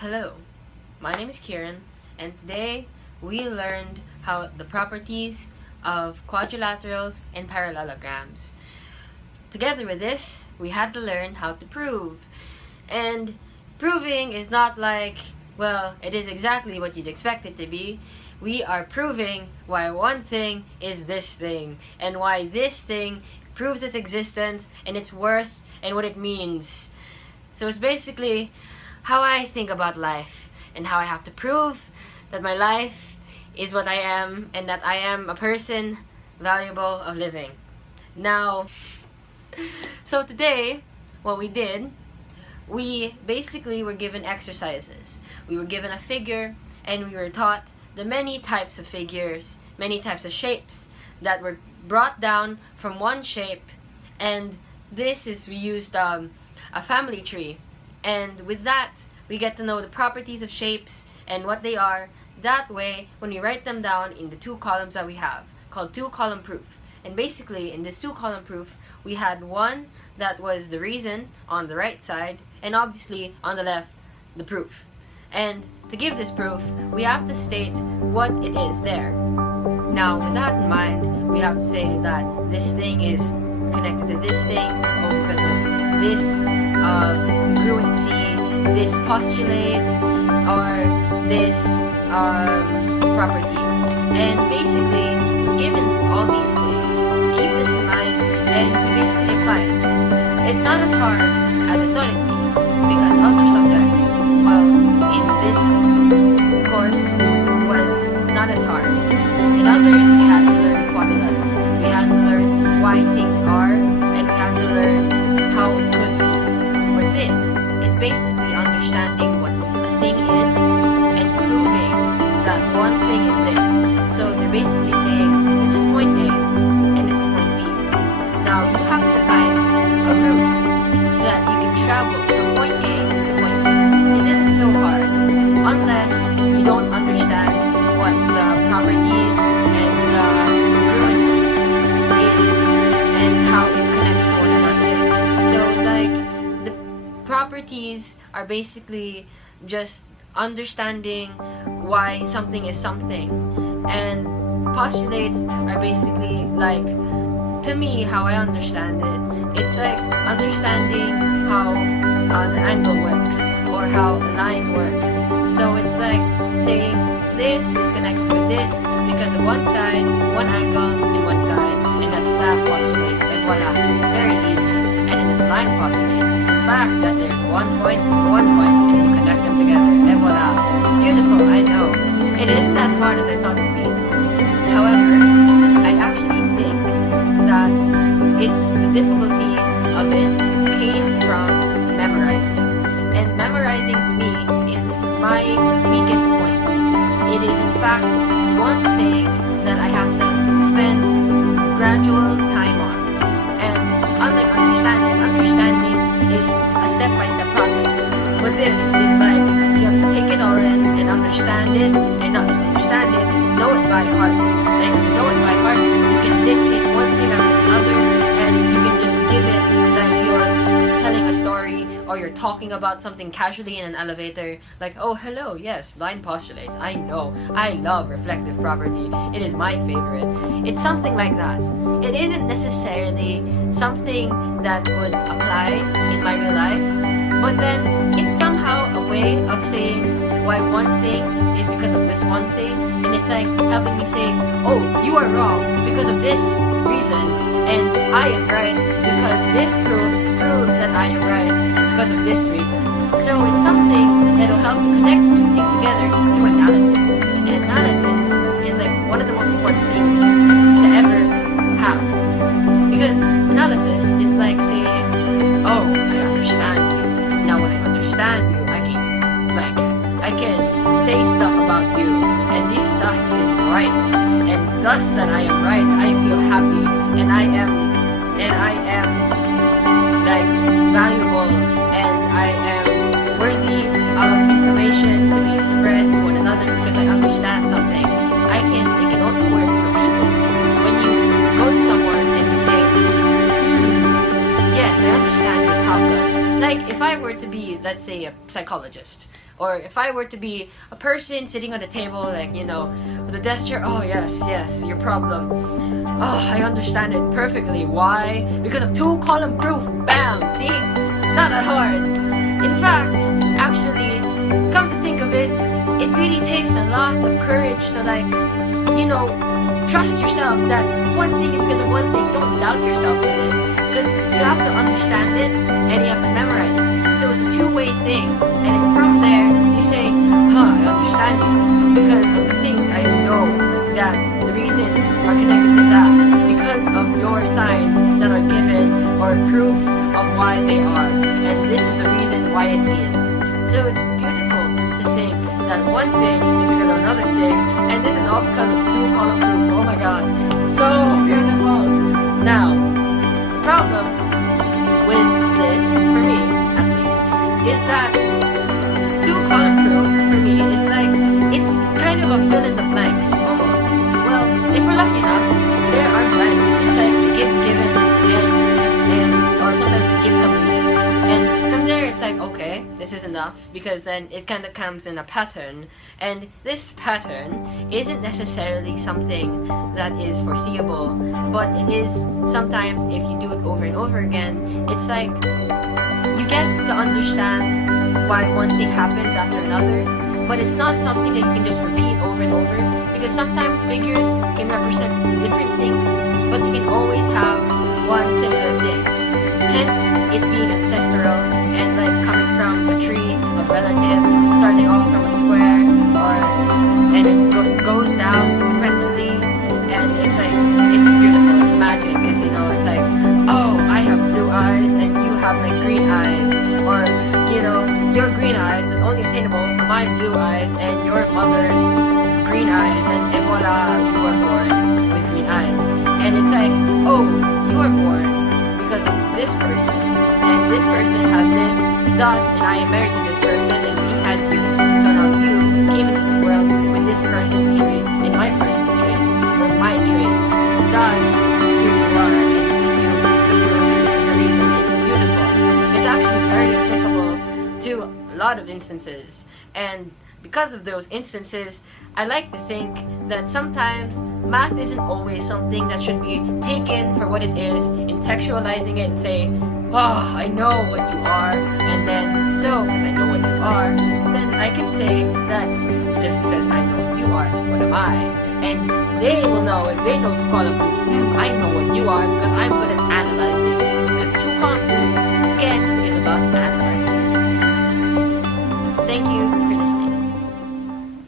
Hello, my name is Kieran, and today we learned how the properties of quadrilaterals and parallelograms. Together with this, we had to learn how to prove. And proving is not like, well, it is exactly what you'd expect it to be. We are proving why one thing is this thing, and why this thing proves its existence and its worth and what it means. So it's basically how I think about life and how I have to prove that my life is what I am and that I am a person valuable of living. Now, so today, what we did, we basically were given exercises. We were given a figure and we were taught the many types of figures, many types of shapes that were brought down from one shape, and we used a family tree. And with that, we get to know the properties of shapes and what they are. That way, when we write them down in the two columns that we have, called two-column proof. And basically, in this two-column proof, we had one that was the reason on the right side, and obviously on the left, the proof. And to give this proof, we have to state what it is there. Now, with that in mind, we have to say that this thing is connected to this thing, or because of this congruency, this postulate, or this property. And basically, we're given all these things. Keep this in mind, and we basically apply it. It's not as hard as I thought it'd be, because other subjects, well, in this course, was not as hard. In others, we had to learn formulas. We had to learn why things are, and we had to learn how it could be. For this, it's basically understanding what a thing is and proving that one thing is this. So they're basically saying, this is point A and this is point B. Now you have to find a route so that you can travel from point A to point B. It isn't so hard unless you don't understand what the properties and the congruence is and how it connects to one another. So like the properties are basically just understanding why something is something, and postulates are basically like, to me, how I understand it, it's like understanding how an angle works or how a line works. So it's like saying this is connected with this because of one side, one angle, and one side, and that's SAS postulate, and voila, very easy. And in this line postulate, the fact that there's one point, and then you connect them together, and voila, beautiful, I know. It isn't as hard as I thought it would be. However, I actually think that the difficulty of it came from memorizing. And memorizing to me is my weakest point. It is in fact one thing that I have to spend gradual time on. And unlike understanding is a step-by-step process. But this is like, you have to take it all in and understand it, and not just understand it, know it by heart. And when you know it by heart, you can dictate one thing after the other, and you can just give it like you're telling a story, or you're talking about something casually in an elevator, like, oh, hello, yes, line postulates, I know, I love reflective property, it is my favorite. It's something like that. It isn't necessarily something that would apply in my real life, but then it's somehow a way of saying why one thing is because of this one thing, and it's like helping me say, oh, you are wrong because of this reason, and I am right because this proof proves that I am right because of this reason. So it's something that will help you connect the two things together through analysis. And analysis is like one of the most important things to ever have. Because analysis is like saying, oh, I understand you. Now when I understand you, I can say stuff about you, and this stuff is right. And thus that I am right, I feel happy, and I am like valuable, and I am worthy of information to be spread to one another because I understand something. It can also work for people. When you go to someone and you say, yes, I understand your problem. Like if I were to be, let's say, a psychologist, Or if I were to be a person sitting on the table, like, with a desk chair, oh yes, your problem. Oh, I understand it perfectly. Why? Because of two-column proof. Bam! See? It's not that hard. In fact, actually, come to think of it, it really takes a lot of courage to, like, trust yourself that one thing is because of one thing. You don't doubt yourself with it. Because you have to understand it and you have to memorize. So it's a two-way thing. And then from there, you say, I understand you. Because of the things I know that the reasons are connected to that. Because of your signs that are given or proofs of why they are. And this is the reason why it is. So it's beautiful to think that one thing is because of another thing. And this is all because of two-column proof. Oh my god. So beautiful. Now, the problem with this, for me at least, is that two-column proof for me is like, it's kind of a fill in the blanks almost. Well, if we're lucky enough, there are blanks. It's like the gift given and or sometimes we give some reasons. And from there it's like, okay, this is enough, because then it kind of comes in a pattern. And this pattern isn't necessarily something that is foreseeable, but it is sometimes, if you do it over and over again, it's like you get to understand why one thing happens after another, but it's not something that you can just repeat over and over, because sometimes figures can represent different things, but they can always have one similar thing. Hence, it being ancestral and like coming from a tree of relatives, starting off from a square, and it goes down sequentially, and it's like, it's beautiful, it's magic, because it's like, oh, I have blue eyes and you have like green eyes, or your green eyes is only attainable for my blue eyes and your mother's green eyes, and voila, you are born with green eyes. And it's like, oh, you are born because of this person, and this person has this, thus, and I am married to this person, and we had you, so now you came into this world with this person's trait, in my person's trait, or my trait, thus, here you are, and this is you, this is the proof, and this is the reason. It's beautiful. It's actually very applicable to a lot of instances, and because of those instances, I like to think that sometimes math isn't always something that should be taken for what it is, intellectualizing it and saying, I know what you are, and then, so, because I know what you are, then I can say that just because I know what you are, what am I? And they will know, if they know two-column proof, I know what you are, because I'm good at analyzing. Because two-column proof, again, is about analyzing. Thank you.